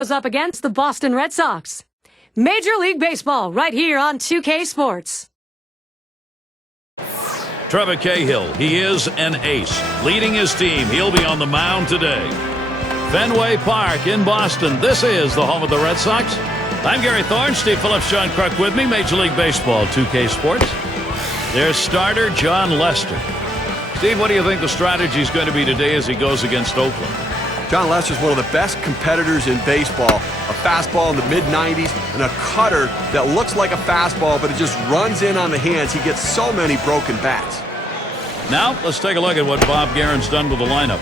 Goes up against the Boston Red Sox. Major League Baseball right here on 2K Sports. Trevor Cahill, he is an ace, leading his team. He'll be on the mound today. Fenway Park in Boston. This is the home of the Red Sox. I'm Gary Thorne, Steve Phillips, John Kruk with me. Major League Baseball, 2K Sports. Their starter, John Lester. Steve, what do you think the strategy is going to be today as he goes against Oakland? John Lester's one of the best competitors in baseball. A fastball in the mid-90s and a cutter that looks like a fastball, but it just runs in on the hands. He gets so many broken bats. Now, let's take a look at what Bob Guerin's done with the lineup.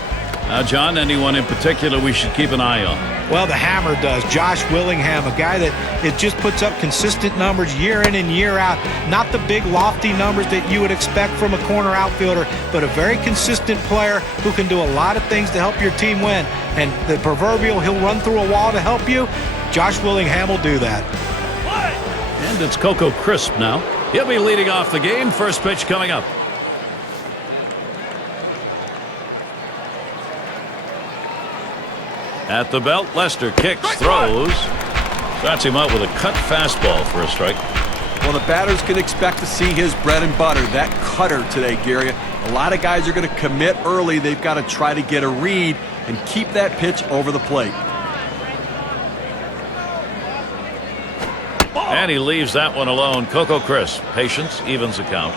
Now, John, anyone in particular we should keep an eye on? Well, the hammer does. Josh Willingham, a guy that it just puts up consistent numbers year in and year out. Not the big lofty numbers that you would expect from a corner outfielder, but a very consistent player who can do a lot of things to help your team win. And the proverbial he'll run through a wall to help you, Josh Willingham will do that. And it's Coco Crisp now. He'll be leading off the game. First pitch coming up. At the belt, Lester kicks, throws. Starts him out with a cut fastball for a strike. Well, the batters can expect to see his bread and butter, that cutter today, Gary. A lot of guys are going to commit early. They've got to try to get a read and keep that pitch over the plate. And he leaves that one alone. Coco Crisp, patience, evens the count.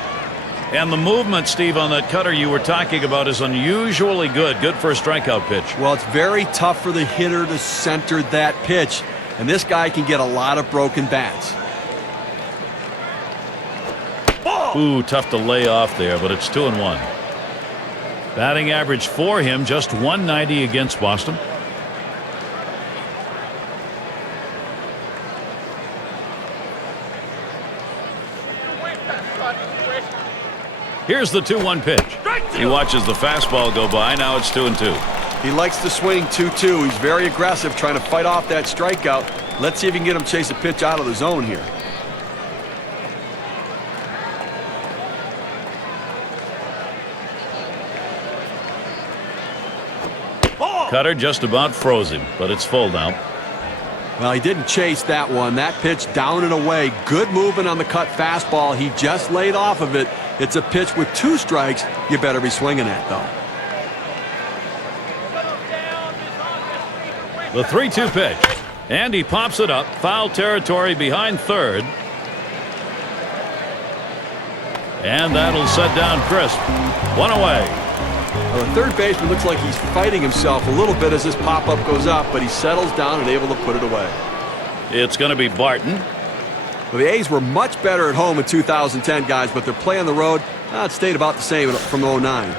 And the movement, Steve, on that cutter you were talking about is unusually good. Good for a strikeout pitch. Well, it's very tough for the hitter to center that pitch. And this guy can get a lot of broken bats. Ooh, tough to lay off there, but it's 2-1. Batting average for him, just 190 against Boston. Here's the 2-1 pitch. He watches the fastball go by. Now it's 2-2. He likes to swing 2-2. He's very aggressive, trying to fight off that strikeout. Let's see if he can get him chase a pitch out of the zone here. Cutter just about froze him, but it's full now. Well, he didn't chase that one. That pitch down and away. Good movement on the cut fastball. He just laid off of it. It's a pitch with 2 strikes. You better be swinging at, though. The 3-2 pitch. And he pops it up. Foul territory behind third. And that'll set down Crisp. 1 away. Well, the third baseman looks like he's fighting himself a little bit as this pop-up goes up, but he settles down and able to put it away. It's going to be Barton. Well, the A's were much better at home in 2010, guys, but their play on the road, it stayed about the same from 09.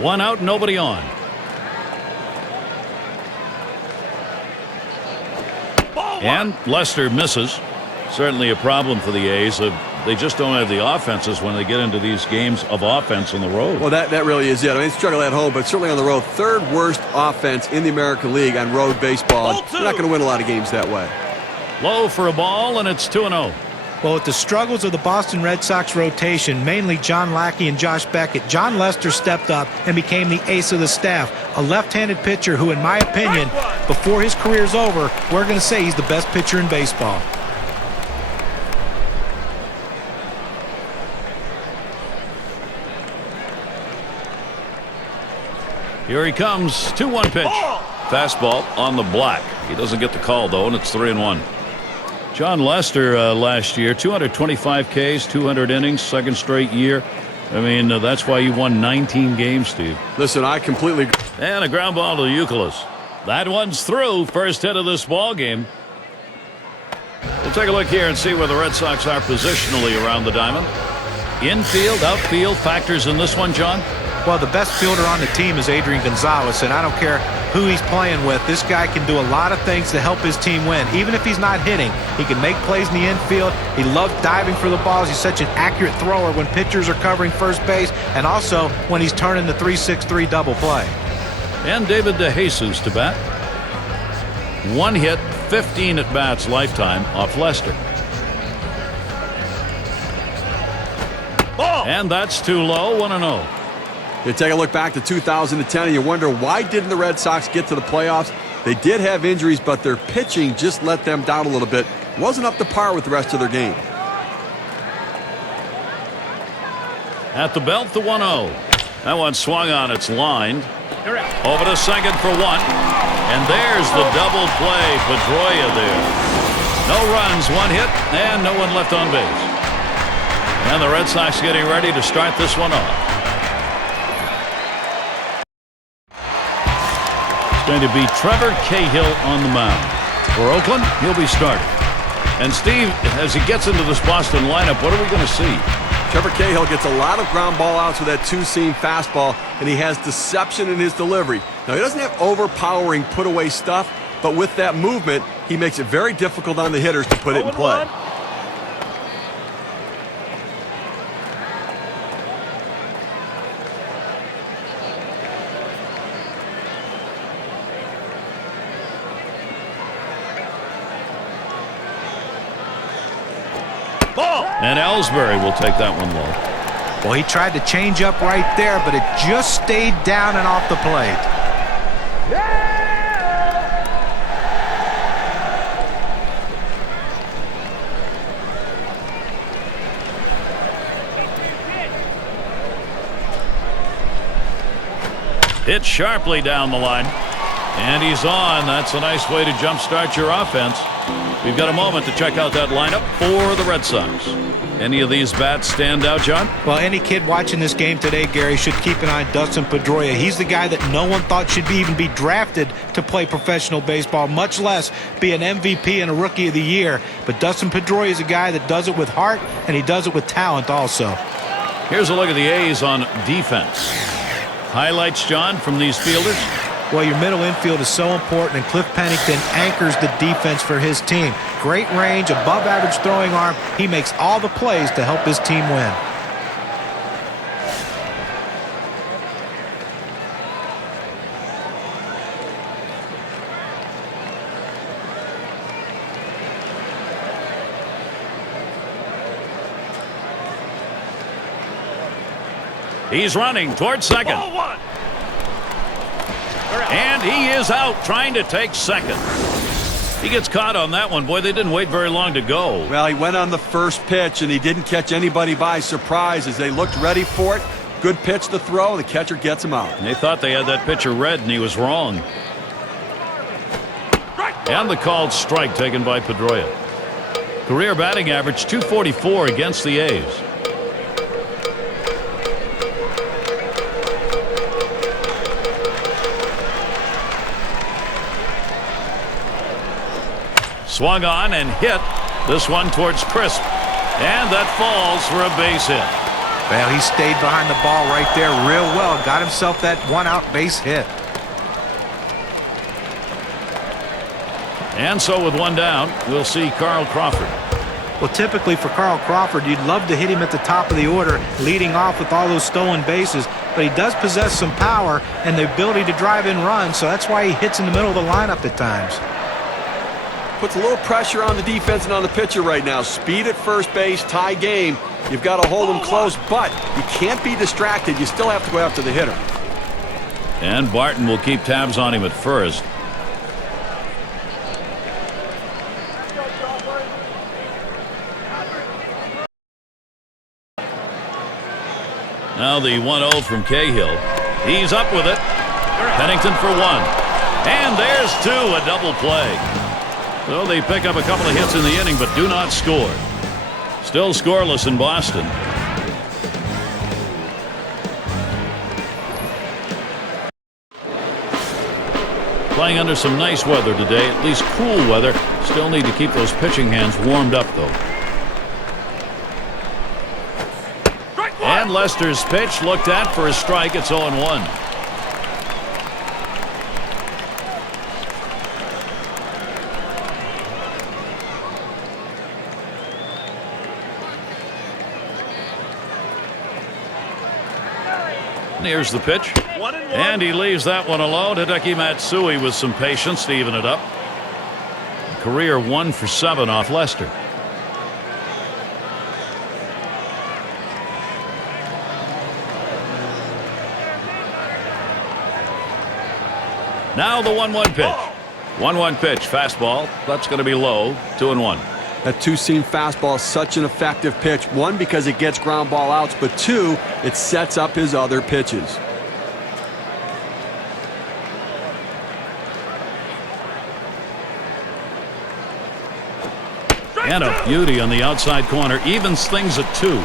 One out, nobody on. And Lester misses. Certainly a problem for the A's. They just don't have the offenses when they get into these games of offense on the road. Well, that really is it. I mean, they struggle at home, but certainly on the road. Third worst offense in the American League on road baseball. They're not going to win a lot of games that way. Low for a ball, and it's 2-0. Well, with the struggles of the Boston Red Sox rotation, mainly John Lackey and Josh Beckett, John Lester stepped up and became the ace of the staff. A left-handed pitcher who, in my opinion, before his career's over, we're going to say he's the best pitcher in baseball. Here he comes. 2-1 pitch. Fastball on the block. He doesn't get the call, though, and it's 3-1. John Lester last year, 225 Ks, 200 innings, second straight year. I mean, that's why you won 19 games, Steve. Listen, I completely agree. And a ground ball to Youkilis. That one's through. First hit of this ball game. We'll take a look here and see where the Red Sox are positionally around the diamond. Infield, outfield factors in this one, John? Well, the best fielder on the team is Adrian Gonzalez, and I don't care who he's playing with. This guy can do a lot of things to help his team win. Even if he's not hitting, he can make plays in the infield. He loves diving for the balls. He's such an accurate thrower when pitchers are covering first base, and also when he's turning the 3-6-3 double play. And David DeJesus to bat. 1 hit, 15 at-bats lifetime off Lester. And that's too low, 1-0. You take a look back to 2010 and you wonder, why didn't the Red Sox get to the playoffs? They did have injuries, but their pitching just let them down a little bit. Wasn't up to par with the rest of their game. At the belt, the 1-0. That one swung on, it's lined. Over to second for one. And there's the double play. Pedroia there. No runs, one hit, and no one left on base. And the Red Sox getting ready to start this one off. It's going to be Trevor Cahill on the mound. For Oakland, he'll be starting. And Steve, as he gets into this Boston lineup, what are we going to see? Trevor Cahill gets a lot of ground ball outs with that two-seam fastball, and he has deception in his delivery. Now, he doesn't have overpowering put-away stuff, but with that movement, he makes it very difficult on the hitters to put it in play. And Ellsbury will take that one low. Well, he tried to change up right there, but it just stayed down and off the plate. Hit sharply down the line. And he's on. That's a nice way to jumpstart your offense. We've got a moment to check out that lineup for the Red Sox. Any of these bats stand out, John? Well, any kid watching this game today, Gary, should keep an eye on Dustin Pedroia. He's the guy that no one thought should even be drafted to play professional baseball, much less be an MVP and a Rookie of the Year. But Dustin Pedroia is a guy that does it with heart, and he does it with talent also. Here's a look at the A's on defense. Highlights, John, from these fielders? Well, your middle infield is so important, and Cliff Pennington anchors the defense for his team. Great range, above-average throwing arm. He makes all the plays to help his team win. He's running towards second. And he is out trying to take second. He gets caught on that one. Boy, they didn't wait very long to go. Well, he went on the first pitch, and he didn't catch anybody by surprise as they looked ready for it. Good pitch to throw. The catcher gets him out. And they thought they had that pitcher read, and he was wrong. And the called strike taken by Pedroia. Career batting average .244 against the A's. Swung on and hit. This one towards Crisp. And that falls for a base hit. Well, he stayed behind the ball right there real well. Got himself that one-out base hit. And so with one down, we'll see Carl Crawford. Well, typically for Carl Crawford, you'd love to hit him at the top of the order, leading off with all those stolen bases. But he does possess some power and the ability to drive in runs, so that's why he hits in the middle of the lineup at times. Puts a little pressure on the defense and on the pitcher right now. Speed at first base, tie game. You've got to hold them close, but you can't be distracted. You still have to go after the hitter. And Barton will keep tabs on him at first. Now the 1-0 from Cahill. He's up with it. Pennington for one. And there's two, a double play. So they pick up a couple of hits in the inning, but do not score. Still scoreless in Boston. Playing under some nice weather today, at least cool weather. Still need to keep those pitching hands warmed up, though. And Lester's pitch looked at for a strike. It's 0-1. Here's the pitch. And he leaves that one alone. Hideki Matsui with some patience to even it up. Career 1 for 7 off Lester. Now the 1-1 pitch. 1-1 pitch, fastball. That's going to be low. 2-1. That two-seam fastball is such an effective pitch. One, because it gets ground ball outs, but two, it sets up his other pitches. And a beauty on the outside corner. Evens things at 2.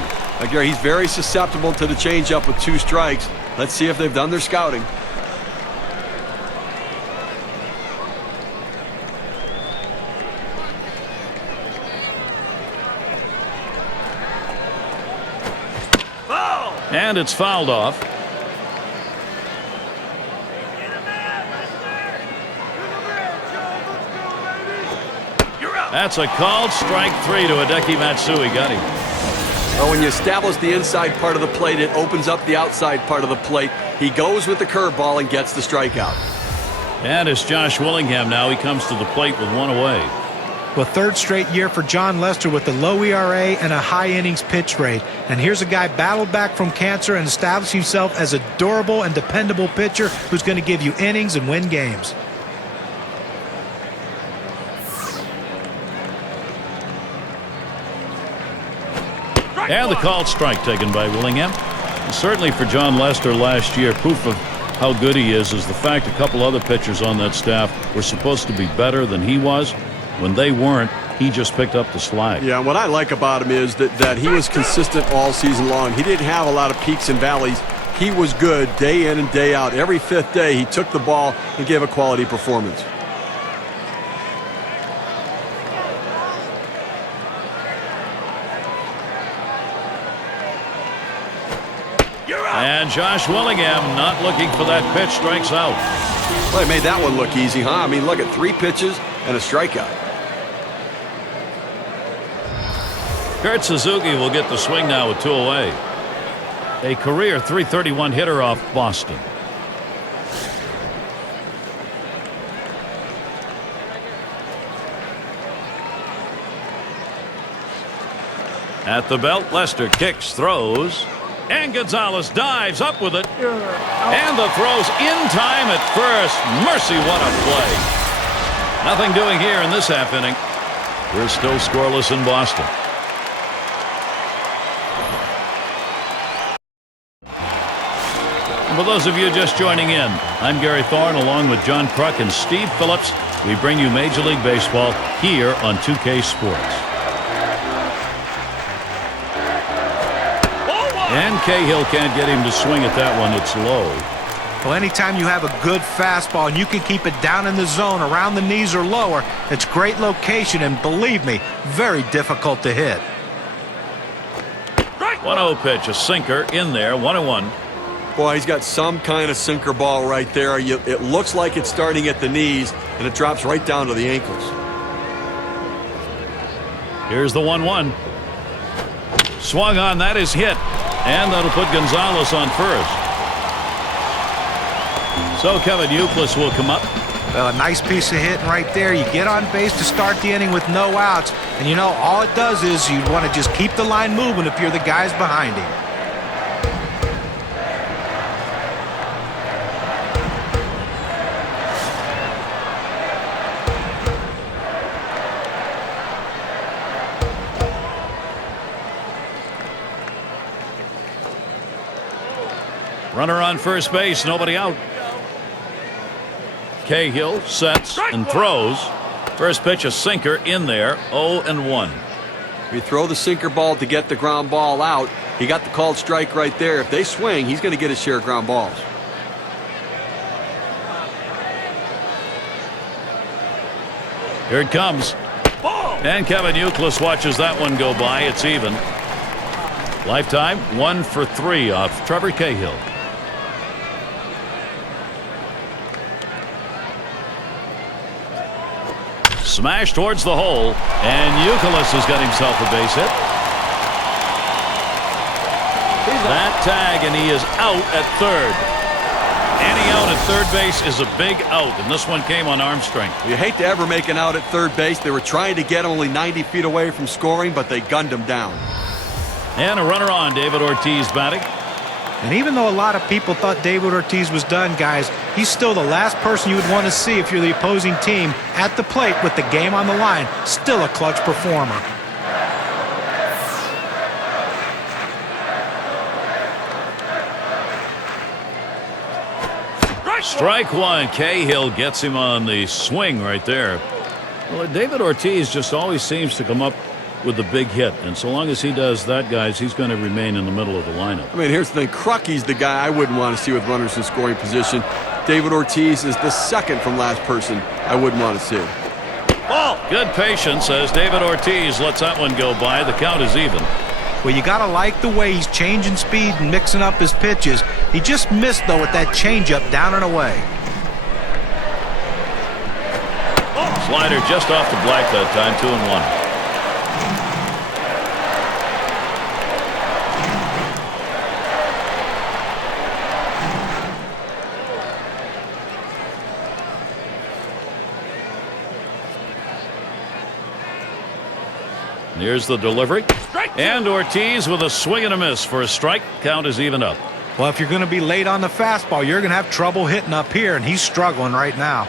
Gary, he's very susceptible to the changeup with 2 strikes. Let's see if they've done their scouting. And it's fouled off. That's a called strike 3 to Hideki Matsui. Got him. Well, when you establish the inside part of the plate, it opens up the outside part of the plate. He goes with the curveball and gets the strikeout. And it's Josh Willingham now. He comes to the plate with 1 away. Well, 3rd straight year for John Lester with a low ERA and a high innings pitch rate. And here's a guy battled back from cancer and established himself as a durable and dependable pitcher who's going to give you innings and win games. And the called strike taken by Willingham. And certainly for John Lester last year, proof of how good he is the fact a couple other pitchers on that staff were supposed to be better than he was. When they weren't, he just picked up the slack. Yeah, what I like about him is that he was consistent all season long. He didn't have a lot of peaks and valleys. He was good day in and day out. Every 5th day, he took the ball and gave a quality performance. And Josh Willingham, not looking for that pitch, strikes out. Well, he made that one look easy, huh? I mean, look at 3 pitches and a strikeout. Kurt Suzuki will get the swing now with 2 away. A career .331 hitter off Boston. At the belt, Lester kicks, throws, and Gonzalez dives up with it. And the throw's in time at first. Mercy, what a play. Nothing doing here in this half inning. We're still scoreless in Boston. And for those of you just joining in, I'm Gary Thorne along with John Kruk and Steve Phillips. We bring you Major League Baseball here on 2K Sports. And Cahill can't get him to swing at that one. It's low. Well, anytime you have a good fastball and you can keep it down in the zone around the knees or lower, it's great location and, believe me, very difficult to hit. 1-0 pitch, a sinker in there, 1-1. Boy, he's got some kind of sinker ball right there. It looks like it's starting at the knees, and it drops right down to the ankles. Here's the 1-1. Swung on, that is hit. And that'll put Gonzalez on first. So Kevin Youkilis will come up. Well, a nice piece of hitting right there. You get on base to start the inning with no outs. And, you know, all it does is you want to just keep the line moving if you're the guys behind him. Runner on first base, nobody out. Cahill sets and throws. First pitch, a sinker in there, 0-1. If you throw the sinker ball to get the ground ball out, he got the called strike right there. If they swing, he's going to get his share of ground balls. Here it comes. And Kevin Youkilis watches that one go by. It's even. Lifetime 1 for 3 off Trevor Cahill. Smash towards the hole, and Youkilis has got himself a base hit. That tag, and he is out at third. Any out at third base is a big out, and this one came on arm strength. You hate to ever make an out at third base. They were trying to get only 90 feet away from scoring, but they gunned him down. And a runner on, David Ortiz batting. And even though a lot of people thought David Ortiz was done, guys, he's still the last person you would want to see if you're the opposing team at the plate with the game on the line. Still a clutch performer. Strike one. Cahill gets him on the swing right there. Well, David Ortiz just always seems to come up with the big hit, and so long as he does that, guys, he's going to remain in the middle of the lineup. I mean, here's the thing. Crucky's the guy I wouldn't want to see with runners in scoring position. David Ortiz is the second from last person I wouldn't want to see. Ball. Good patience as David Ortiz lets that one go by. The count is even. Well, you got to like the way he's changing speed and mixing up his pitches. He just missed, though, with that changeup down and away. Slider just off the black that time, 2-1. Here's the delivery. And Ortiz with a swing and a miss for a strike. Count is even up. Well, if you're going to be late on the fastball, you're going to have trouble hitting up here, and he's struggling right now.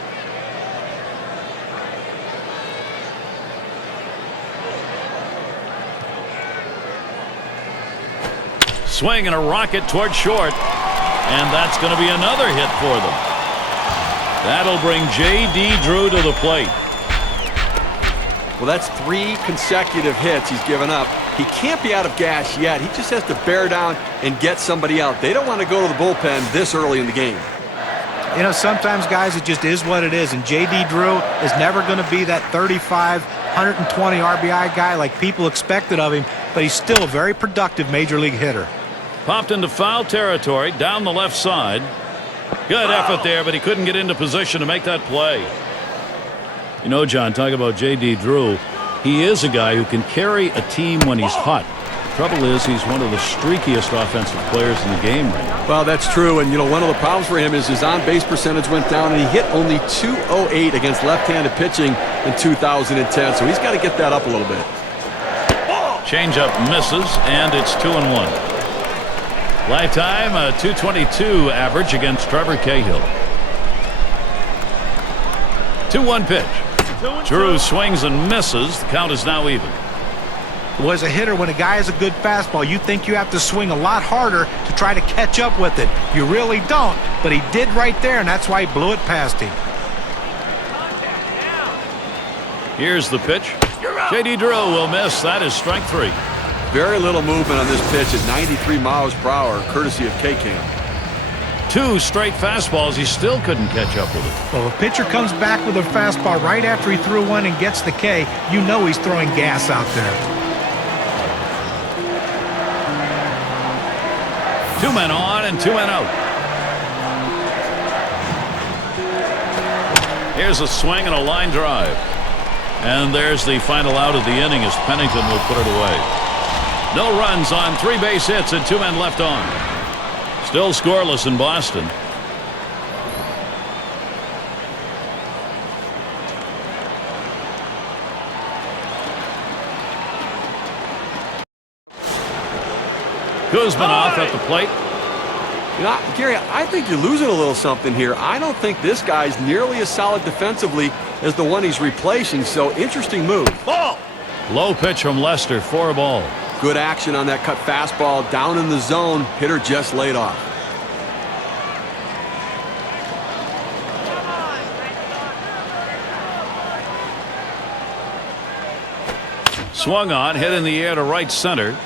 Swing and a rocket toward short. And that's going to be another hit for them. That'll bring J.D. Drew to the plate. Well, that's 3 consecutive hits he's given up. He can't be out of gas yet. He just has to bear down and get somebody out. They don't want to go to the bullpen this early in the game. You know, sometimes, guys, it just is what it is. And J.D. Drew is never going to be that 35, 120 RBI guy like people expected of him, but he's still a very productive major league hitter. Popped into foul territory down the left side. Good effort there, but he couldn't get into position to make that play. You know, John, talk about J.D. Drew. He is a guy who can carry a team when he's hot. The trouble is he's one of the streakiest offensive players in the game right now. Well, that's true. And, you know, one of the problems for him is his on-base percentage went down, and he hit only .208 against left-handed pitching in 2010. So he's got to get that up a little bit. Changeup misses, and it's 2-1. Lifetime, a .222 average against Trevor Cahill. 2-1 pitch. Drew swings and misses. The count is now even. Well, as a hitter, when a guy has a good fastball, you think you have to swing a lot harder to try to catch up with it. You really don't, but he did right there, and that's why he blew it past him. Here's the pitch. J.D. Drew will miss. That is strike 3. Very little movement on this pitch at 93 miles per hour, courtesy of K-Cam. 2 straight fastballs. He still couldn't catch up with it. Well, if a pitcher comes back with a fastball right after he threw one and gets the K, you know he's throwing gas out there. 2 men on and 2 men out. Here's a swing and a line drive. And there's the final out of the inning as Pennington will put it away. No runs on 3 base hits and 2 men left on. Still scoreless in Boston. Kuzminoff at the plate. You know, Gary, I think you're losing a little something here. I don't think this guy's nearly as solid defensively as the one he's replacing, so interesting move. Ball. Low pitch from Lester, 4 ball. Good action on that cut fastball down in the zone. Hitter just laid off. Swung on, hit in the air to right center.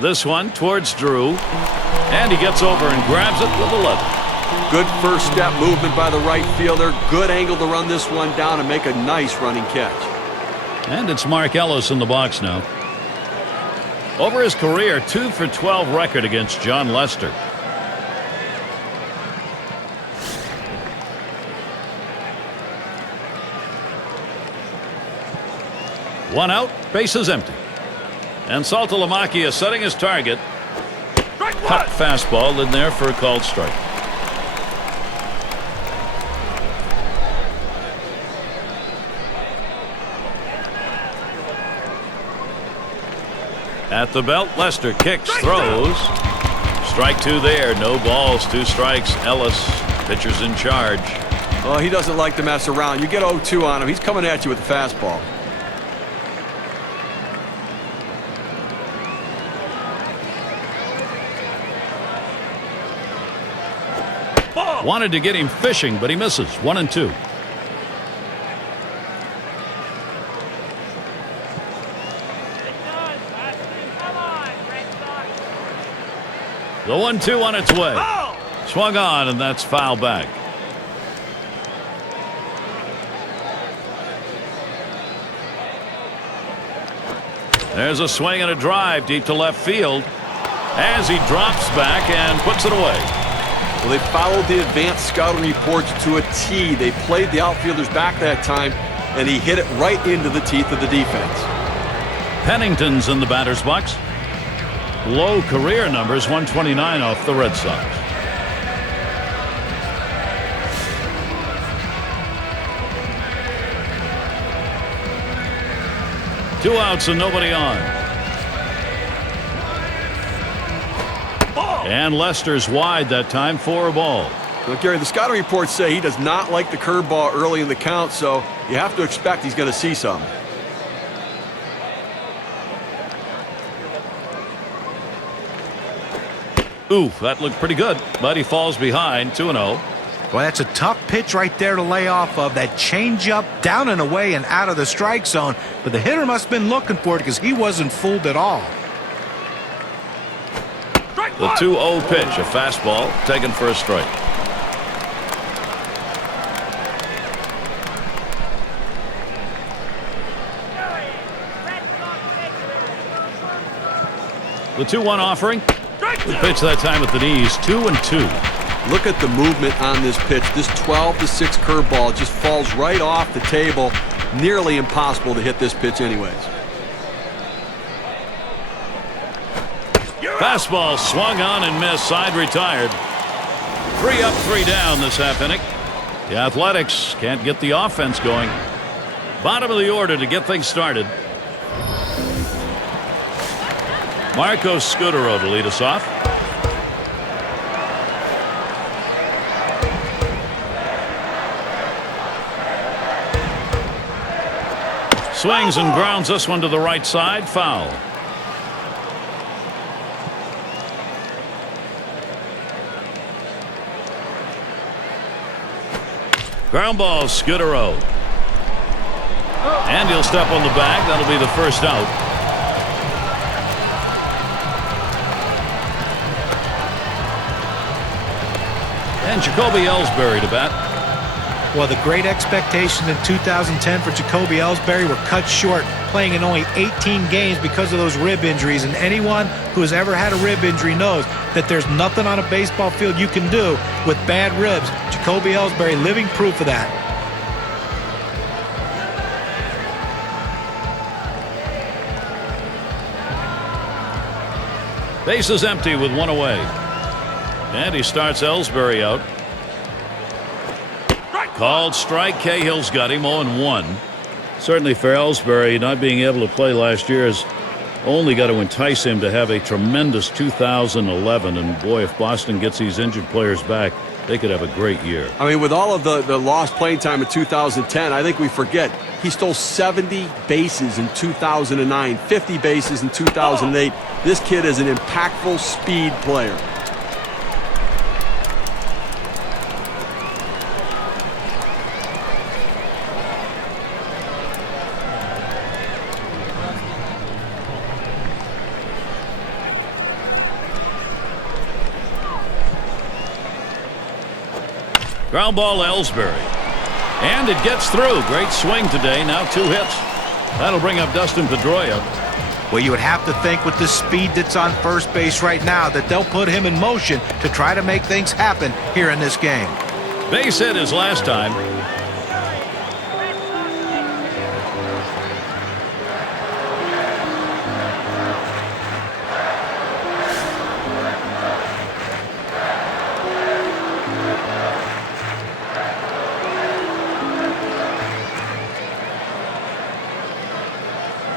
This one towards Drew. And he gets over and grabs it with a left. Good first step movement by the right fielder. Good angle to run this one down and make a nice running catch. And it's Mark Ellis in the box now. Over his career, 2 for 12 record against John Lester. One out, bases empty. And Saltalamacchia setting his target. Cut fastball in there for a called strike. At the belt, Lester kicks, throws. Strike two there. No balls, 2 strikes. Ellis, pitcher's in charge. Well, he doesn't like to mess around. You get 0-2 on him, he's coming at you with the fastball. Wanted to get him fishing, but he misses. 1-2. The 1-2 on its way. Swung on, and that's foul back. There's a swing and a drive deep to left field as he drops back and puts it away. Well, they followed the advanced scouting reports to a T. They played the outfielders back that time, and he hit it right into the teeth of the defense. Pennington's in the batter's box. Low career numbers, 129 off the Red Sox. Two outs and nobody on. And Lester's wide that time for a ball. Well, Gary, the scouting reports say he does not like the curveball early in the count, so you have to expect he's going to see some. Ooh, that looked pretty good, but he falls behind 2-0. Well, that's a tough pitch right there to lay off of. That changeup down and away and out of the strike zone. But the hitter must have been looking for it because he wasn't fooled at all. The 2-0 pitch, a fastball taken for a strike. The 2-1 offering. The pitch that time at the knees, 2-2. Look at the movement on this pitch. This 12-6 curveball just falls right off the table. Nearly impossible to hit this pitch anyways. Fastball swung on and missed. Side retired. 3 up, 3 down this half inning. The Athletics can't get the offense going. Bottom of the order to get things started. Marco Scudero to lead us off. Swings and grounds this one to the right side. Foul. Ground ball, Scudero. And he'll step on the bag. That'll be the first out. And Jacoby Ellsbury to bat. Well, the great expectations in 2010 for Jacoby Ellsbury were cut short, playing in only 18 games because of those rib injuries. And anyone who has ever had a rib injury knows that there's nothing on a baseball field you can do with bad ribs. Jacoby Ellsbury, living proof of that. Base is empty with 1 away. And he starts Ellsbury out. Called strike. Cahill's got him 0-1. Certainly for Ellsbury, not being able to play last year has only got to entice him to have a tremendous 2011. And boy, if Boston gets these injured players back, they could have a great year. I mean, with all of the lost playing time in 2010, I think we forget he stole 70 bases in 2009, 50 bases in 2008. This kid is an impactful speed player. Ground ball, Ellsbury. And it gets through. Great swing today. Now 2 hits. That'll bring up Dustin Pedroia. Well, you would have to think with the speed that's on first base right now that they'll put him in motion to try to make things happen here in this game. Base hit his last time.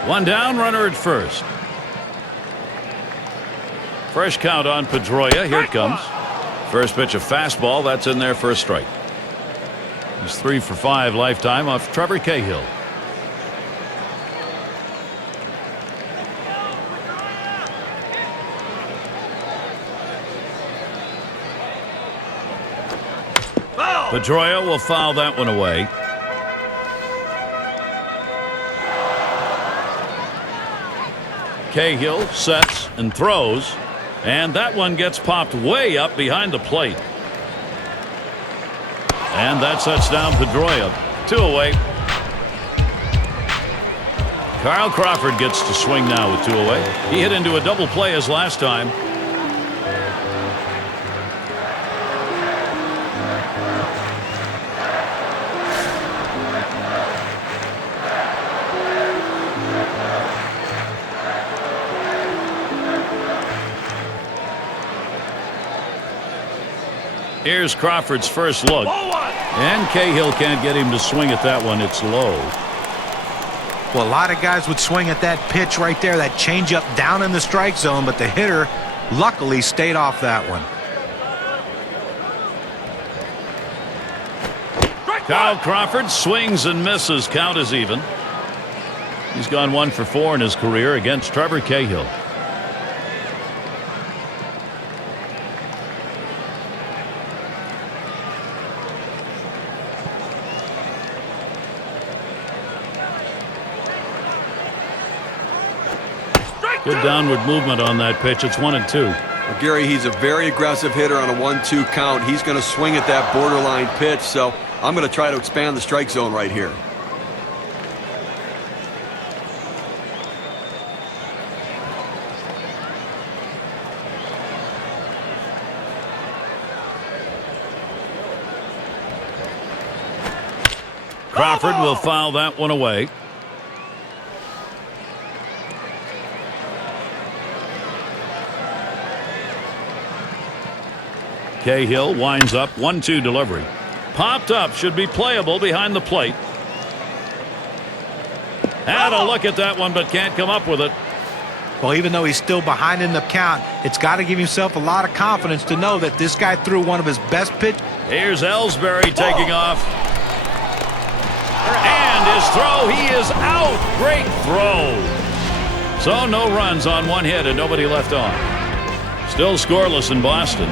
One down, runner at first. First count on Pedroia. Here it comes. First pitch, a fastball. That's in there for a strike. He's 3 for 5 lifetime off Trevor Cahill. Pedroia will foul that one away. Cahill sets and throws, and that one gets popped way up behind the plate. And that sets down Pedroia. 2 away. Carl Crawford gets to swing now with 2 away. He hit into a double play as last time. Here's Crawford's first look. And Cahill can't get him to swing at that one. It's low. Well, a lot of guys would swing at that pitch right there, that changeup down in the strike zone, but the hitter luckily stayed off that one. Carl Crawford swings and misses. Count is even. He's gone 1 for 4 in his career against Trevor Cahill. Good downward movement on that pitch. It's 1-2. Well, Gary, he's a very aggressive hitter on a 1-2 count. He's going to swing at that borderline pitch, so I'm going to try to expand the strike zone right here. Crawford will foul that one away. Cahill winds up 1-2 delivery. Popped up, should be playable behind the plate. Had a look at that one, but can't come up with it. Well, even though he's still behind in the count, it's got to give himself a lot of confidence to know that this guy threw one of his best pitches. Here's Ellsbury taking off. And his throw, he is out. Great throw. So no runs on 1 hit and nobody left on. Still scoreless in Boston.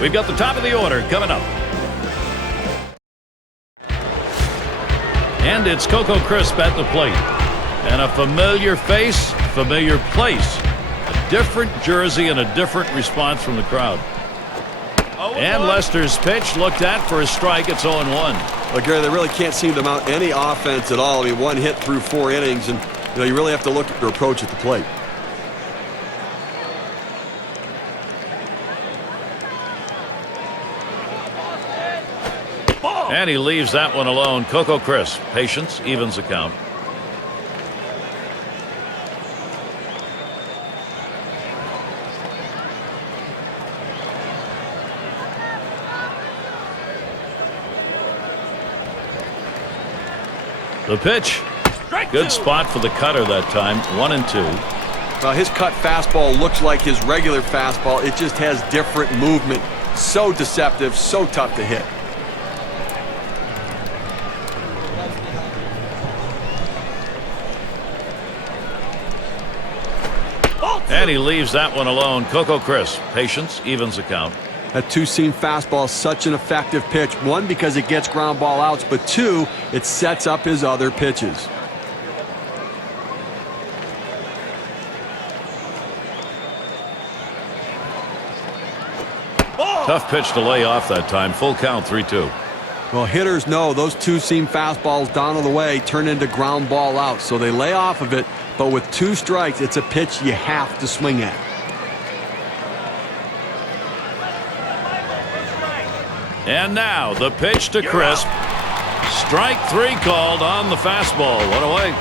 We've got the top of the order coming up. And it's Coco Crisp at the plate. And a familiar face, familiar place. A different jersey and a different response from the crowd. And Lester's pitch looked at for a strike. It's 0-1. Well, Gary, they really can't seem to mount any offense at all. I mean, 1 hit through 4 innings, and you really have to look at their approach at the plate. And he leaves that one alone. Coco Crisp. Patience evens the count. The pitch. Good spot for the cutter that time. 1-2. Well, his cut fastball looks like his regular fastball. It just has different movement. So deceptive, so tough to hit. And he leaves that one alone. Coco Crisp. Patience evens the count. That 2-seam fastball is such an effective pitch. 1, because it gets ground ball outs, but 2, it sets up his other pitches. Tough pitch to lay off that time. Full count, 3-2. Well, hitters know those 2-seam fastballs down on the way turn into ground ball outs, so they lay off of it. But with 2 strikes, it's a pitch you have to swing at. And now the pitch to Crisp. Strike 3 called on the fastball. 1 away.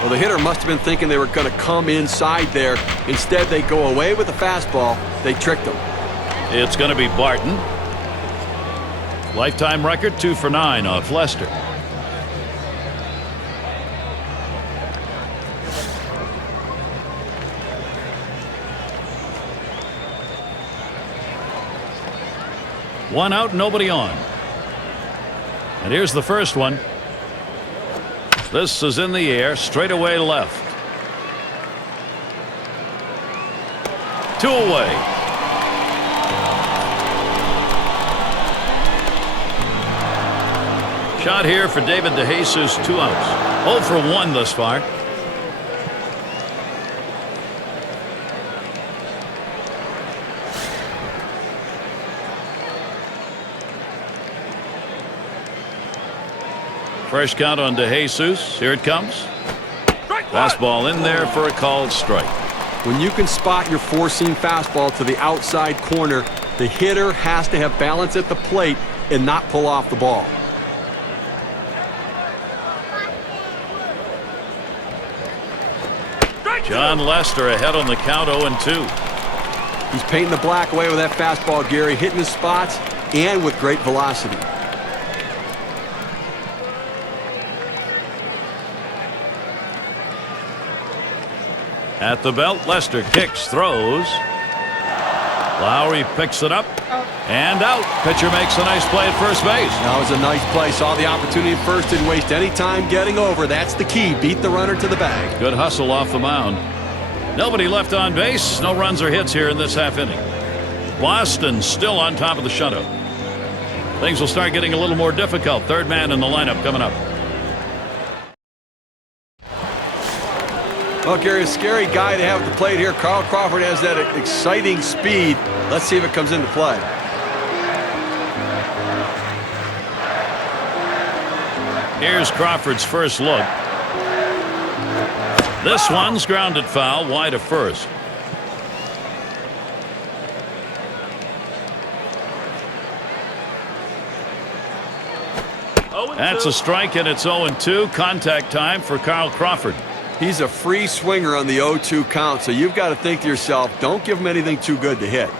Well, the hitter must have been thinking they were going to come inside there. Instead, they go away with the fastball. They tricked him. It's going to be Barton. Lifetime record 2 for 9 off Lester. One out, nobody on. And here's the first one. This is in the air, straight away left. 2 away. Shot here for David DeJesus, 2 outs. 0 for 1 thus far. Fresh count on DeJesus. Here it comes. Fastball in there for a called strike. When you can spot your four-seam fastball to the outside corner, the hitter has to have balance at the plate and not pull off the ball. John Lester ahead on the count, 0-2. He's painting the black away with that fastball, Gary, hitting his spots and with great velocity. At the belt, Lester kicks, throws. Lowry picks it up and out. Pitcher makes a nice play at first base. That was a nice play. Saw the opportunity at first, didn't waste any time getting over. That's the key. Beat the runner to the bag. Good hustle off the mound. Nobody left on base. No runs or hits here in this half inning. Boston still on top of the shutout. Things will start getting a little more difficult. Third man in the lineup coming up. Well, Gary, a scary guy to have at the plate here. Carl Crawford has that exciting speed. Let's see if it comes into play. Here's Crawford's first look. This one's grounded foul, wide of first. That's a strike, and it's 0-2. Contact time for Carl Crawford. He's a free swinger on the 0-2 count, so you've got to think to yourself, don't give him anything too good to hit.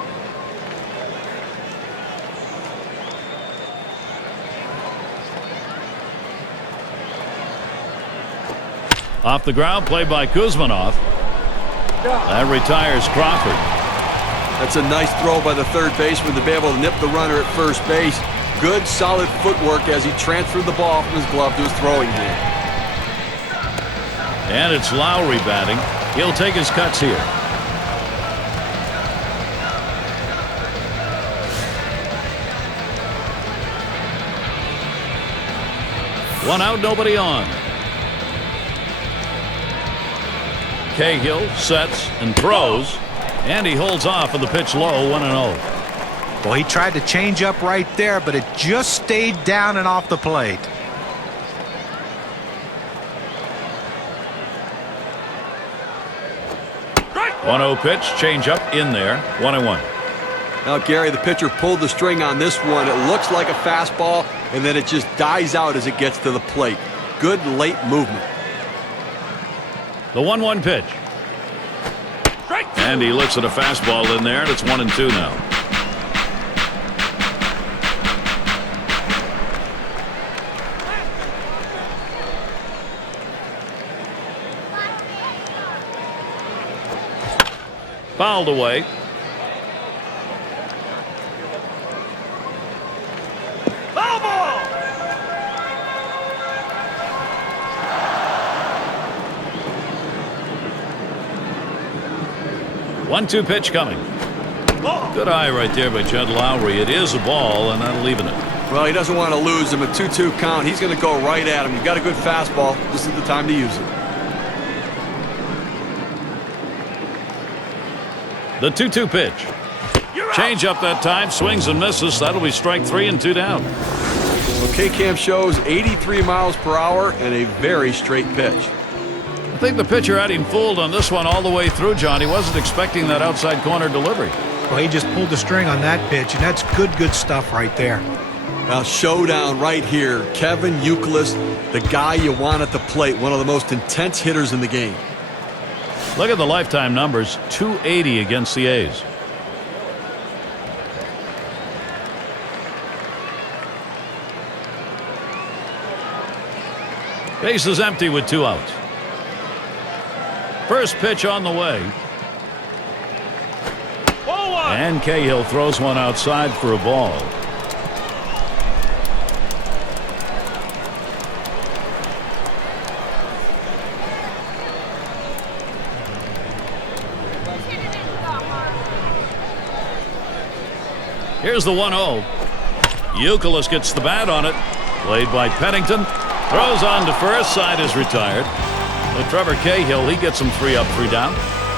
Off the ground, play by Kuzmanov. That retires Crawford. That's a nice throw by the third baseman to be able to nip the runner at first base. Good, solid footwork as he transferred the ball from his glove to his throwing hand. And it's Lowry batting. He'll take his cuts here. One out, nobody on. Cahill sets and throws, and he holds off with the pitch low, 1-0. Well, he tried to change up right there, but it just stayed down and off the plate. 1-0 pitch, change up in there, 1-1. Now, Gary, the pitcher pulled the string on this one. It looks like a fastball, and then it just dies out as it gets to the plate. Good late movement. The 1-1 pitch. And he looks at a fastball in there, and it's 1-2 now. Fouled away. Foul ball! One-two pitch coming. Good eye right there by Judd Lowry. It is a ball, and that'll leave it. Well, he doesn't want to lose him. A 2-2 count. He's going to go right at him. You've got a good fastball. This is the time to use it. The 2-2 pitch. Change up that time, swings and misses. That'll be strike 3 and 2 down. Well, K-Cam shows 83 miles per hour and a very straight pitch. I think the pitcher had him fooled on this one all the way through, John. He wasn't expecting that outside corner delivery. Well, he just pulled the string on that pitch, and that's good stuff right there. Now, showdown right here. Kevin Youkilis, the guy you want at the plate, one of the most intense hitters in the game. Look at the lifetime numbers, 280 against the A's. Base is empty with 2 outs. First pitch on the way. And Cahill throws one outside for a ball. Here's the 1-0. Youkilis gets the bat on it. Played by Pennington. Throws on to first. Side is retired. But Trevor Cahill, he gets him 3 up, 3 down.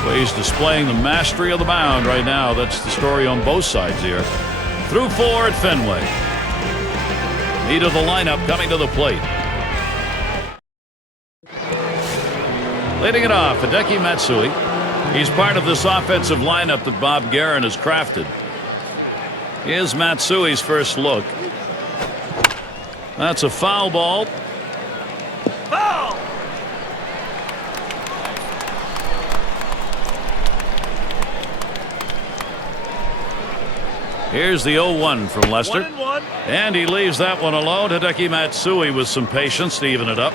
Well, he's displaying the mastery of the mound right now. That's the story on both sides here. Through 4 at Fenway. Meat of the lineup coming to the plate. Leading it off, Hideki Matsui. He's part of this offensive lineup that Bob Guerin has crafted. Here's Matsui's first look. That's a foul ball. Foul! Here's the 0-1 from Lester. 1-1. And he leaves that one alone. Hideki Matsui with some patience to even it up.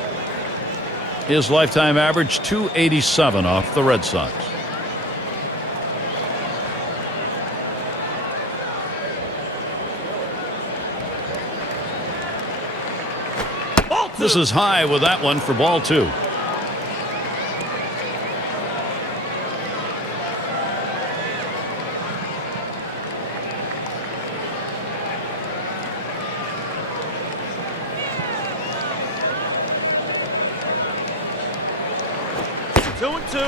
His lifetime average, 287 off the Red Sox. This is high with that one for ball 2.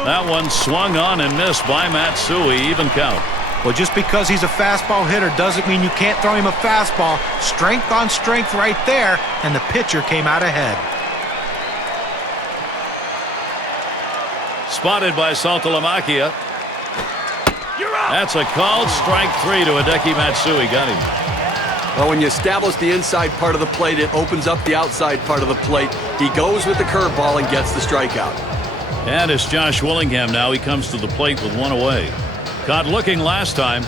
That one swung on and missed by Matsui. Even count. Well, just because he's a fastball hitter doesn't mean you can't throw him a fastball. Strength on strength right there, and the pitcher came out ahead. Spotted by Saltalamacchia. That's a called strike 3 to Hideki Matsui. Got him. Well, when you establish the inside part of the plate, it opens up the outside part of the plate. He goes with the curveball and gets the strikeout. And it's Josh Willingham now. He comes to the plate with 1 away. Caught looking last time.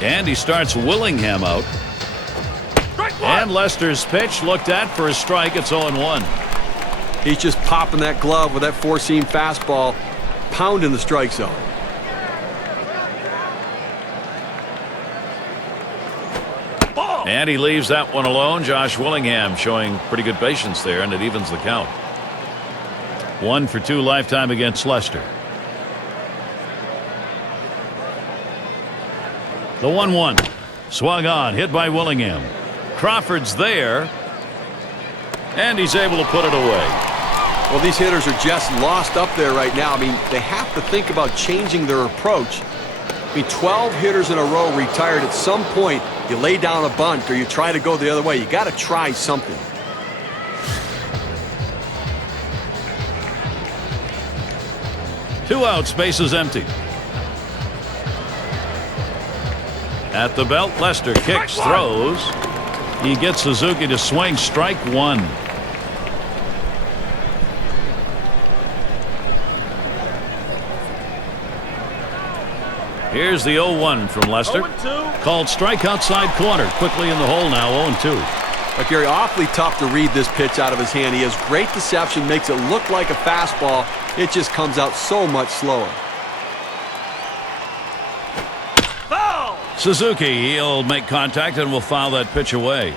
And he starts Willingham out. And Lester's pitch looked at for a strike. It's 0-1. He's just popping that glove with that 4-seam fastball, pounding the strike zone. And he leaves that one alone. Josh Willingham showing pretty good patience there, and it evens the count. 1 for 2 lifetime against Lester. The 1-1. Swung on, hit by Willingham. Crawford's there. And he's able to put it away. Well, these hitters are just lost up there right now. I mean, they have to think about changing their approach. I mean, 12 hitters in a row retired. At some point, you lay down a bunt or you try to go the other way. You got to try something. Two outs, bases empty. At the belt, Lester kicks, throws. He gets Suzuki to swing. Strike 1. Here's the 0-1 from Lester. 0-2. Called strike outside corner. Quickly in the hole now, 0-2. But Gary, awfully tough to read this pitch out of his hand. He has great deception, makes it look like a fastball. It just comes out so much slower. Foul! Suzuki, he'll make contact and will foul that pitch away.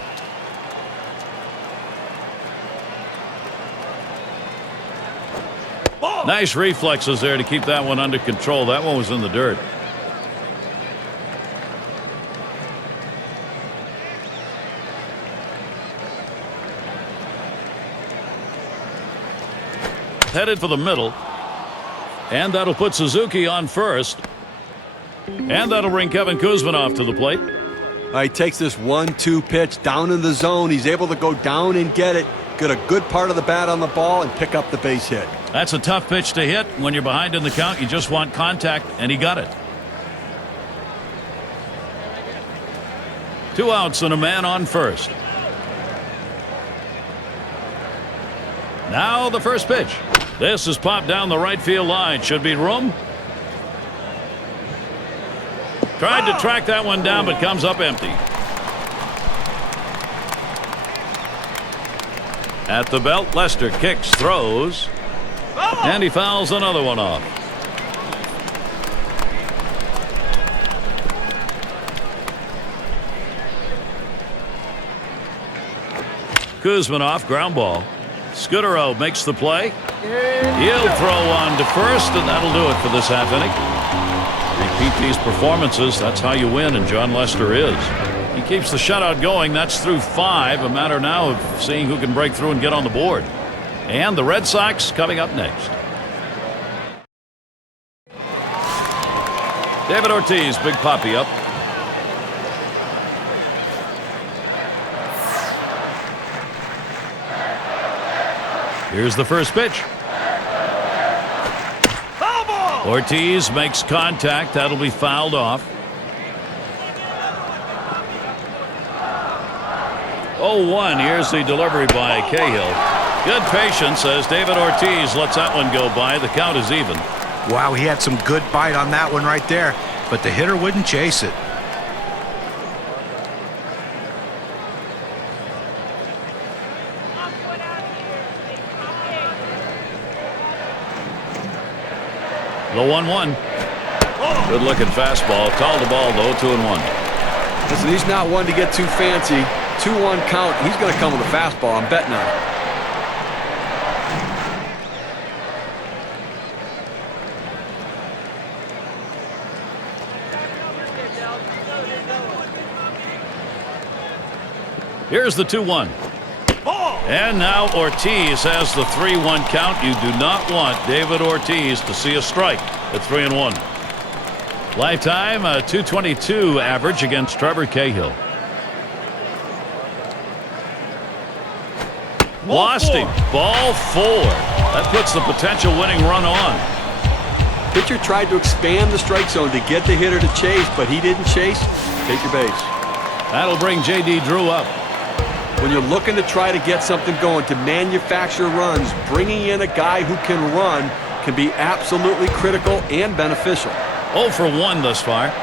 Ball. Nice reflexes there to keep that one under control. That one was in the dirt. Headed for the middle. And that'll put Suzuki on first. And that'll bring Kevin Kuzminoff to the plate. He takes this 1-2 pitch down in the zone. He's able to go down and get it. Get a good part of the bat on the ball and pick up the base hit. That's a tough pitch to hit. When you're behind in the count, you just want contact, and he got it. 2 outs and a man on first. Now the first pitch. This is popped down the right field line. Should be room. Tried to track that one down, but comes up empty. At the belt, Lester kicks, throws, and he fouls another one off. Kuzminoff, ground ball. Scudero makes the play. He'll throw on to first, and that'll do it for this half inning. Repeat these performances. That's how you win, and John Lester is. He keeps the shutout going. That's through 5. A matter now of seeing who can break through and get on the board. And the Red Sox coming up next. David Ortiz, Big Papi up. Here's the first pitch. Foul ball! Ortiz makes contact. That'll be fouled off. 0-1. Here's the delivery by Cahill. Good patience as David Ortiz lets that one go by. The count is even. Wow, he had some good bite on that one right there, but the hitter wouldn't chase it. The 1-1. Good looking fastball. Called the ball though. 2-1. Listen, he's not one to get too fancy. 2-1 count. He's going to come with a fastball. I'm betting on it. Here's the 2-1. And now Ortiz has the 3-1 count. You do not want David Ortiz to see a strike at 3-1. Lifetime a .222 average against Trevor Cahill. Lost him. Ball 4. That puts the potential winning run on. Pitcher tried to expand the strike zone to get the hitter to chase, but he didn't chase. Take your base. That'll bring J.D. Drew up. When you're looking to try to get something going, to manufacture runs, bringing in a guy who can run can be absolutely critical and beneficial. 0 for 1 thus far.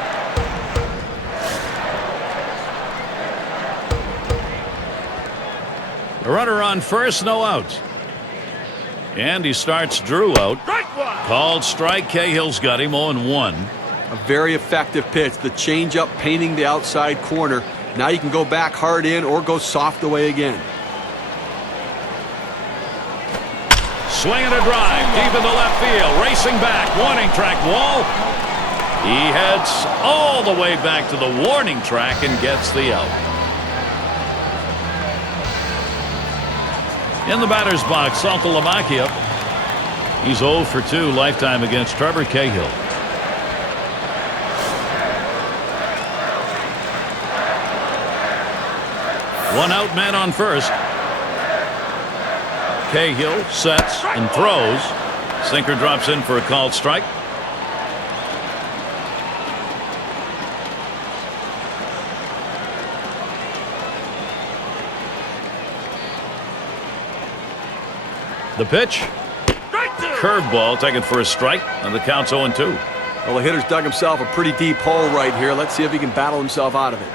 A runner on first, no outs. And he starts Drew out. Strike one! Called strike. Cahill's got him 0-1. A very effective pitch. The changeup painting the outside corner. Now you can go back hard in or go soft away again. Swinging a drive deep into left field. Racing back. Warning track wall. He heads all the way back to the warning track and gets the out. In the batter's box, Saltalamacchia. He's 0 for 2 lifetime against Trevor Cahill. One out, man on first. Cahill sets and throws. Sinker drops in for a called strike. The pitch. Curveball taken for a strike, and the count's 0-2. Well, the hitter's dug himself a pretty deep hole right here. Let's see if he can battle himself out of it.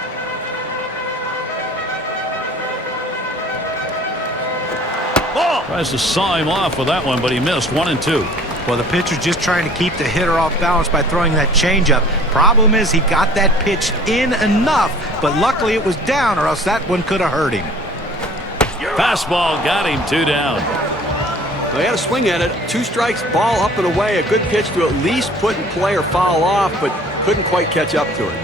Tries to saw him off with that one, but he missed. 1-2. Well, the pitcher's just trying to keep the hitter off balance by throwing that changeup. Problem is he got that pitch in enough, but luckily it was down, or else that one could have hurt him. Fastball got him. 2 down. Well, he had a swing at it. 2 strikes, ball up and away. A good pitch to at least put in play or foul off, but couldn't quite catch up to it.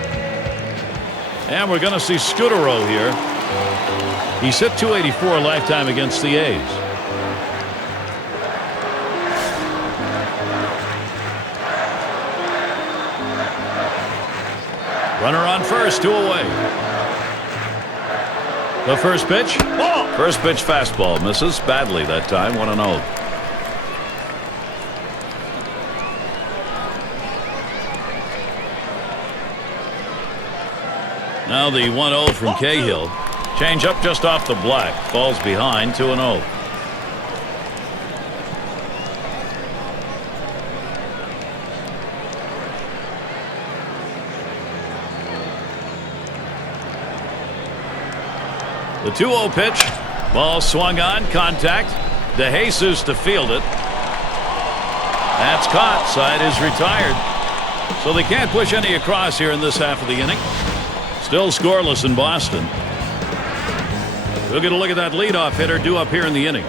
And we're going to see Scudero here. He's hit .284 lifetime against the A's. Runner on first, 2 away. The first pitch. Ball. First pitch fastball misses badly that time. 1-0. Now the 1-0 from Cahill. Change up just off the black. Falls behind. 2-0. The 2-0 pitch. Ball swung on. Contact. DeJesus to field it. That's caught. Side is retired. So they can't push any across here in this half of the inning. Still scoreless in Boston. We'll get a look at that leadoff hitter due up here in the inning.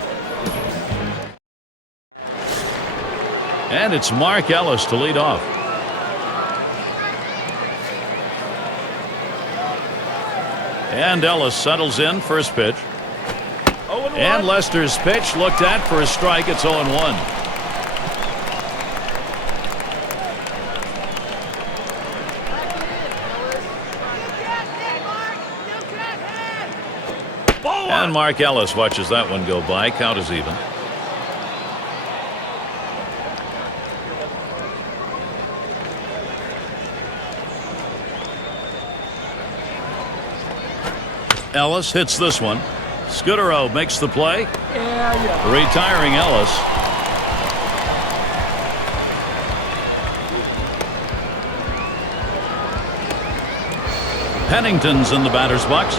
And it's Mark Ellis to lead off. And Ellis settles in, first pitch. And Lester's pitch looked at for a strike. It's 0-1. And Mark Ellis watches that one go by. Count is even. Ellis hits this one. Scudero makes the play. Retiring Ellis. Pennington's in the batter's box.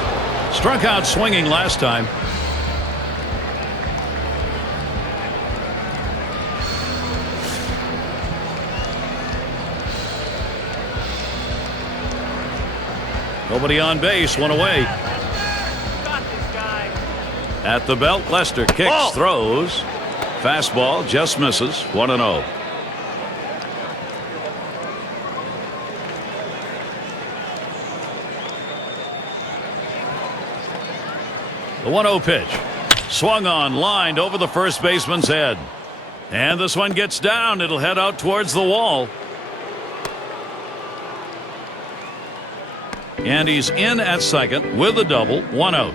Struck out swinging last time. Nobody on base, one away. At the belt, Lester kicks, throws. Fastball just misses. 1-0. The 1-0 pitch. Swung on, lined over the first baseman's head. And this one gets down. It'll head out towards the wall. And he's in at second with a double. 1 out.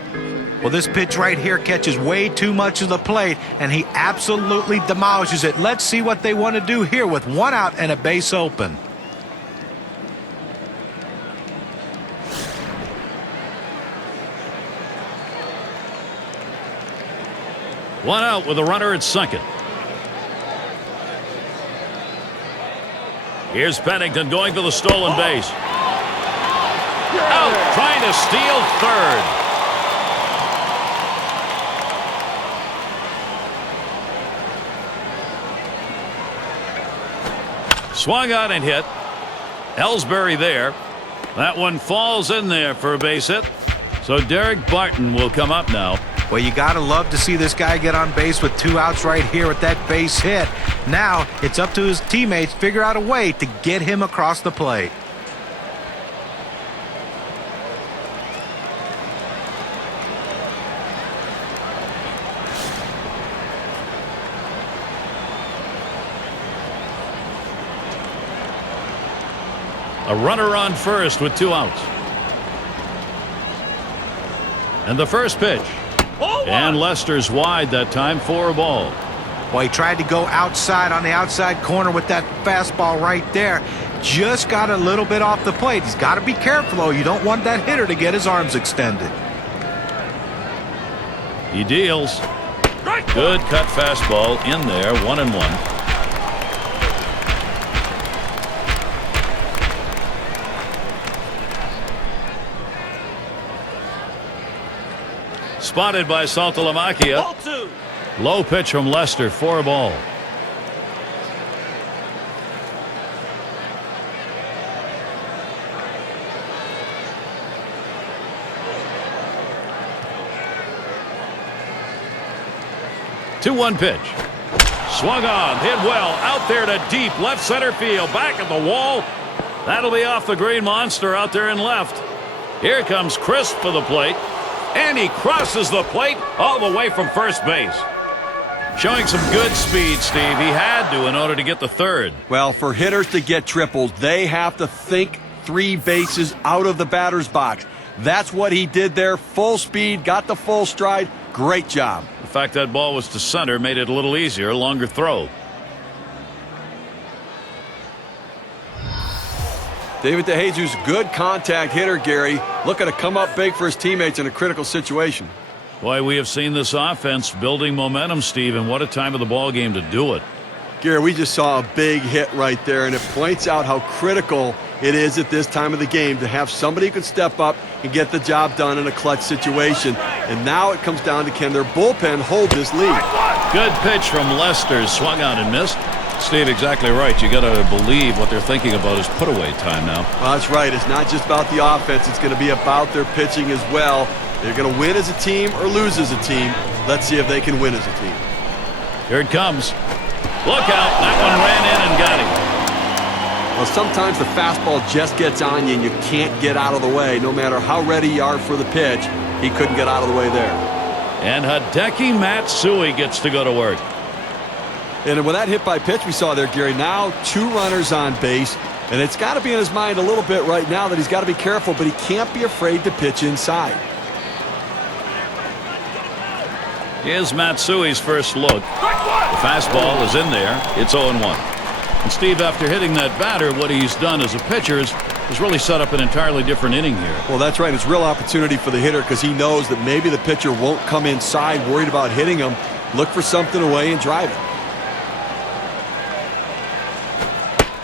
Well, this pitch right here catches way too much of the plate, and he absolutely demolishes it. Let's see what they want to do here with 1 out and a base open. One out with a runner at second. Here's Pennington going for the stolen base. Out, trying to steal third. Swung out and hit. Ellsbury there. That one falls in there for a base hit. So Derek Barton will come up now. Well, you got to love to see this guy get on base with 2 outs right here with that base hit. Now it's up to his teammates to figure out a way to get him across the plate. A runner on first with 2 outs. And the first pitch. And Lester's wide that time for a ball. Well, he tried to go outside on the outside corner with that fastball right there. Just got a little bit off the plate. He's got to be careful, though. You don't want that hitter to get his arms extended. He deals. Good cut fastball in there. 1-1. Spotted by Saltalamacchia. Low pitch from Lester for a ball. Two 1 pitch. Swung on, hit well, out there to deep left center field, back at the wall. That'll be off the green monster out there in left. Here comes Crisp for the plate. And he crosses the plate all the way from first base. Showing some good speed, Steve. He had to in order to get the third. Well, for hitters to get triples, they have to think 3 bases out of the batter's box. That's what he did there. Full speed, got the full stride. Great job. The fact that ball was to center made it a little easier, longer throw. David DeJesus, good contact hitter, Gary. Looking to come up big for his teammates in a critical situation. Boy, we have seen this offense building momentum, Steve, and what a time of the ball game to do it. Gary, we just saw a big hit right there, and it points out how critical it is at this time of the game to have somebody who can step up and get the job done in a clutch situation. And now it comes down to, can their bullpen hold this lead? Good pitch from Lester, swung out and missed. Steve, exactly right. You got to believe what they're thinking about is put away time now. Well, that's right. It's not just about the offense. It's going to be about their pitching as well. They're going to win as a team or lose as a team. Let's see if they can win as a team. Here it comes. Look out. That one ran in and got him. Well, sometimes the fastball just gets on you and you can't get out of the way. No matter how ready you are for the pitch, he couldn't get out of the way there. And Hideki Matsui gets to go to work. And with that hit by pitch we saw there, Gary, now 2 runners on base. And it's got to be in his mind a little bit right now that he's got to be careful, but he can't be afraid to pitch inside. Here's Matsui's first look. The fastball is in there. It's 0-1. And Steve, after hitting that batter, what he's done as a pitcher is really set up an entirely different inning here. Well, that's right. It's real opportunity for the hitter because he knows that maybe the pitcher won't come inside worried about hitting him. Look for something away and drive it.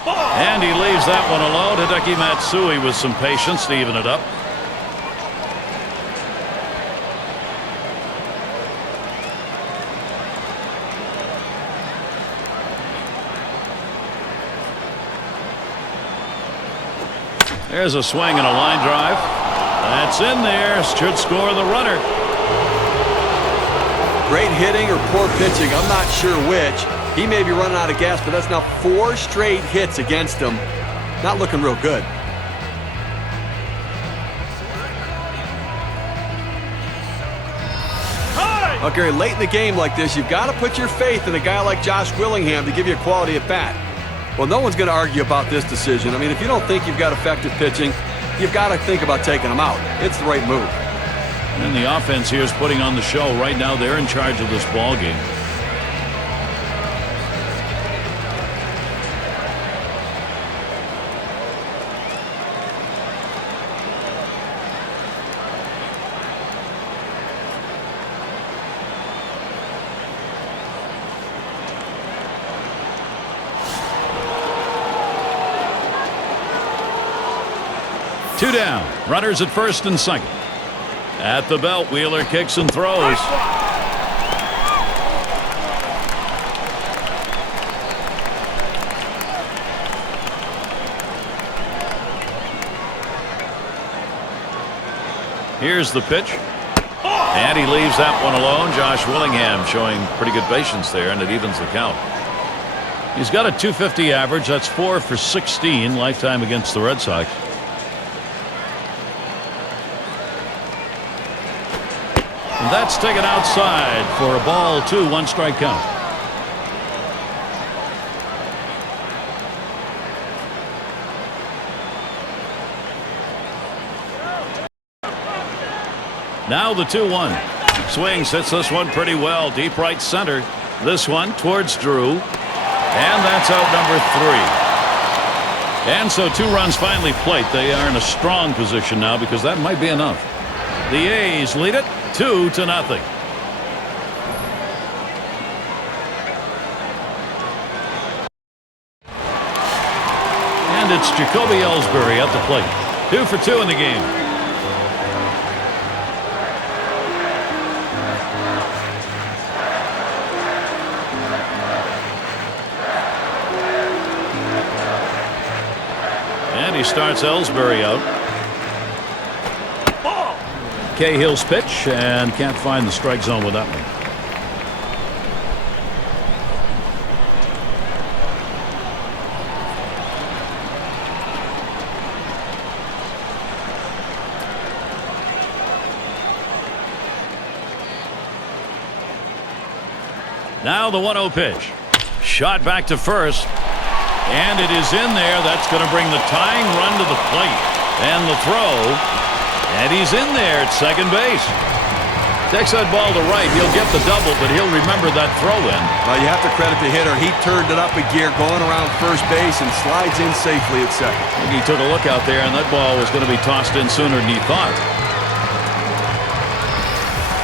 And he leaves that one alone. Hideki Matsui with some patience to even it up. There's a swing and a line drive. That's in there. Should score the runner. Great hitting or poor pitching, I'm not sure which. He may be running out of gas, but that's now 4 straight hits against him. Not looking real good. Well, Gary, late in the game like this, you've got to put your faith in a guy like Josh Willingham to give you a quality at bat. Well, no one's going to argue about this decision. I mean, if you don't think you've got effective pitching, you've got to think about taking him out. It's the right move. And the offense here is putting on the show. Right now, they're in charge of this ball game. Two down. Runners at first and second. At the belt, Wheeler kicks and throws. Here's the pitch. And he leaves that one alone. Josh Willingham showing pretty good patience there, and it evens the count. He's got a .250 average. That's 4 for 16 lifetime against the Red Sox. And that's taken outside for a ball, 2, 1 strike count. Now the 2-1. Swings, hits this one pretty well. Deep right center. This one towards Drew. And that's out number 3. And so 2 runs finally plate. They are in a strong position now because that might be enough. The A's lead it 2-0. And it's Jacoby Ellsbury at the plate. 2 for 2 in the game. And he starts Ellsbury out. Cahill's pitch, and can't find the strike zone with that one. Now the 1-0 pitch. Shot back to first. And it is in there. That's going to bring the tying run to the plate. And the throw. And he's in there at second base. Takes that ball to right. He'll get the double, but he'll remember that throw in. Well, you have to credit the hitter. He turned it up a gear going around first base and slides in safely at second. I think he took a look out there, and that ball was going to be tossed in sooner than he thought.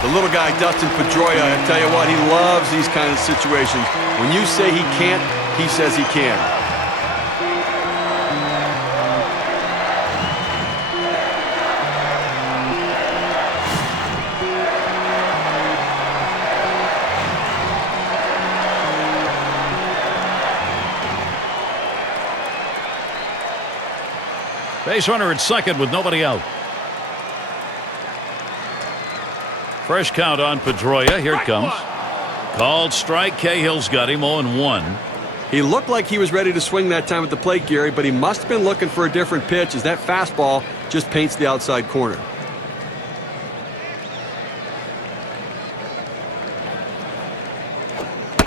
The little guy, Dustin Pedroia, I tell you what, he loves these kind of situations. When you say he can't, he says he can. Base runner at second with nobody out. First count on Pedroia. Here it comes. Called strike. Cahill's got him 0-1. He looked like he was ready to swing that time at the plate, Gary, but he must have been looking for a different pitch as that fastball just paints the outside corner.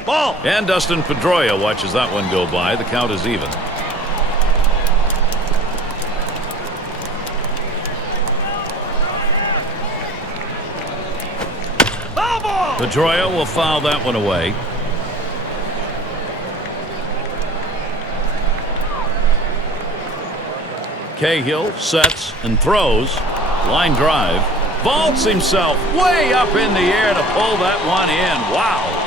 Ball. And Dustin Pedroia watches that one go by. The count is even. Foul ball. Pedroia will foul that one away. Cahill sets and throws. Line drive. Vaults himself way up in the air to pull that one in. Wow.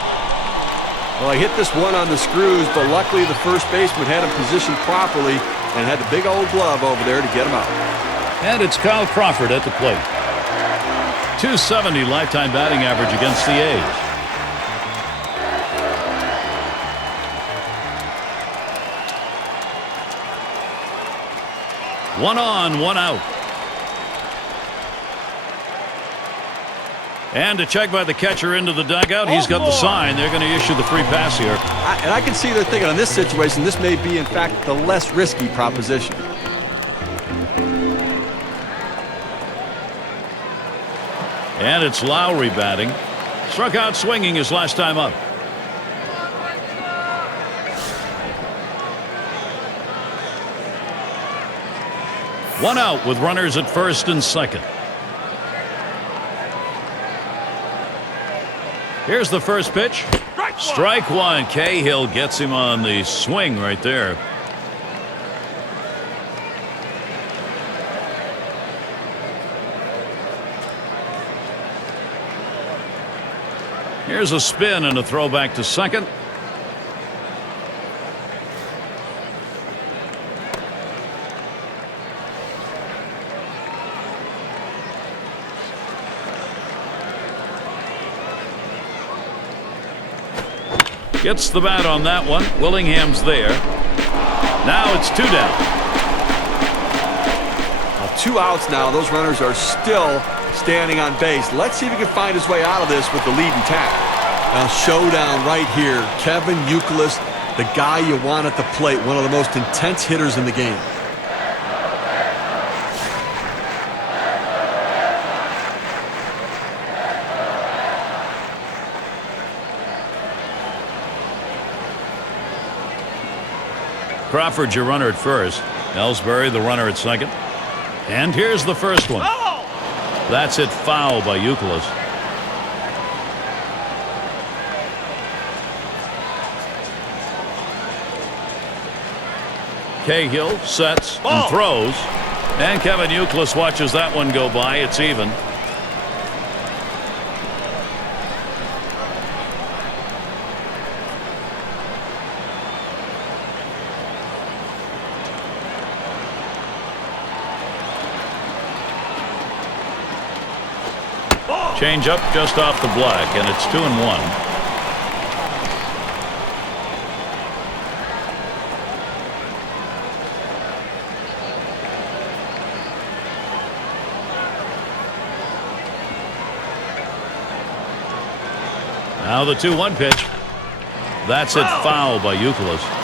Well, he hit this one on the screws, but luckily the first baseman had him positioned properly and had the big old glove over there to get him out. And it's Kyle Crawford at the plate. .270 lifetime batting average against the A's. One on, one out. And a check by the catcher into the dugout. He's got the sign. They're going to issue the free pass here. And I can see they're thinking on this situation, this may be, in fact, the less risky proposition. And it's Lowry batting. Struck out swinging his last time up. One out with runners at first and second. Here's the first pitch. Strike one. Cahill gets him on the swing right there. Here's a spin and a throw back to second. Gets the bat on that one. Willingham's there. Now it's 2 down. Well, 2 outs now. Those runners are still standing on base. Let's see if he can find his way out of this with the lead intact. Now, showdown right here. Kevin Youkilis, the guy you want at the plate, one of the most intense hitters in the game. Crawford, your runner at first. Ellsbury, the runner at second. And here's the first one. Oh! That's it, foul by Youkilis. Cahill sets and throws. And Kevin Youkilis watches that one go by. It's even. Change up just off the black, and it's 2-1. Now the 2-1 pitch. That's it, foul by Youkilis.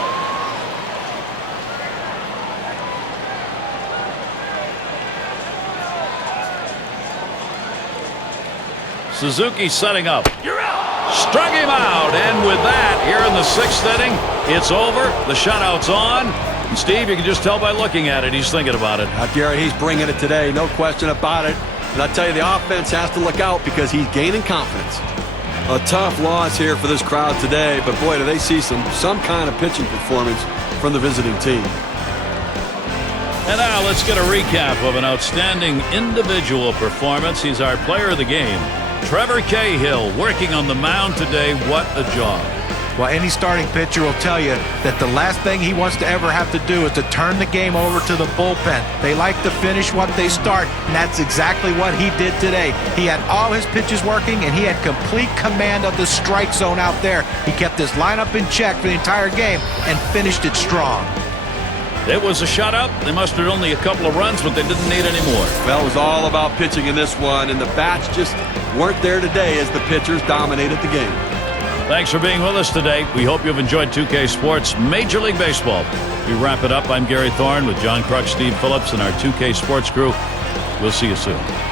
Suzuki setting up. You're out. Struck him out, and with that, here in the 6th inning, it's over. The shutout's on. And Steve, you can just tell by looking at it, he's thinking about it. Garrett, he's bringing it today, no question about it. And I tell you, the offense has to look out because he's gaining confidence. A tough loss here for this crowd today, but boy, do they see some kind of pitching performance from the visiting team. And now let's get a recap of an outstanding individual performance. He's our player of the game. Trevor Cahill working on the mound today. What a job. Well, any starting pitcher will tell you that the last thing he wants to ever have to do is to turn the game over to the bullpen. They like to finish what they start, and that's exactly what he did today. He had all his pitches working, and he had complete command of the strike zone out there. He kept his lineup in check for the entire game and finished it strong. It was a shutout. They mustered only a couple of runs, but they didn't need any more. Well, it was all about pitching in this one, and the bats just weren't there today as the pitchers dominated the game. Thanks for being with us today. We hope you've enjoyed 2K Sports Major League Baseball. We wrap it up. I'm Gary Thorne with John Kruk, Steve Phillips, and our 2K Sports crew. We'll see you soon.